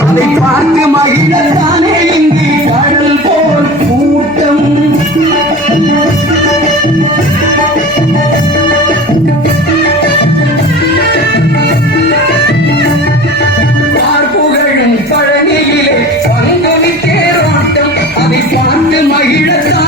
அதை பார்த்து மகிழத்தானே இங்கு. கடல் போல் கூட்டம். புகழும் பழனியிலே பங்குனி தேரோட்டம் அதை பார்த்து மகிழத்தானே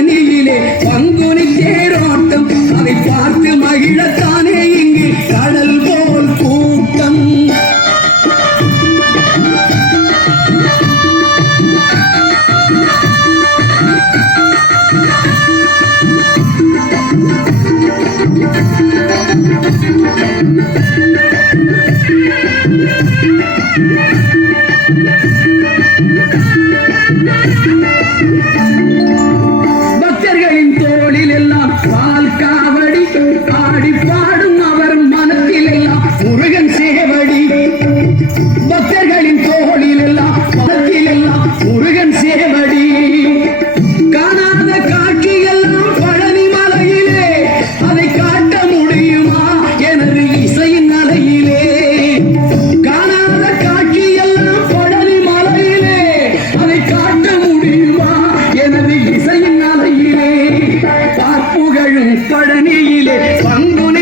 பார்ப்புகழும் பங்குனி தேரோட்டம் அதை பார்த்து மகிழத்தானே இங்கு கடல் போல் கூட்டம் Thank you. முருகன் சேவடி காணாத காட்சியெல்லாம் பழனி மலையிலே. அதை காட்ட முடியுமா எனது இசையின் அலையிலே. காணாத காட்சியெல்லாம் பழனி மலையிலே. அதை காட்ட முடியுமா எனது இசையின் அலையிலே. பார்ப்புகழும் பழனியிலே. பங்குனி